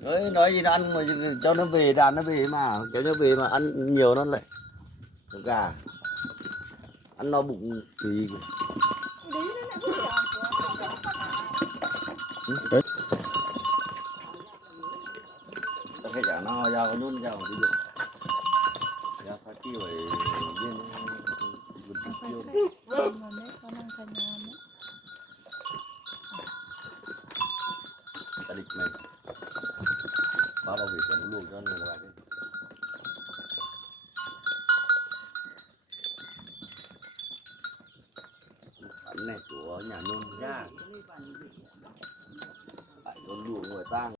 Đấy, nói gì nó ăn mà cho nó về đàn nó về mà cho nó về mà ăn nhiều nó lại gà ăn no bụng thì ta phải trả no giao nhún giao đi được giao phát tiêu ở bên tiêu ta địch mày ba bảo vệ cho nó luộc cho người lại đi này của nhà nôn ra phải con luộc người ta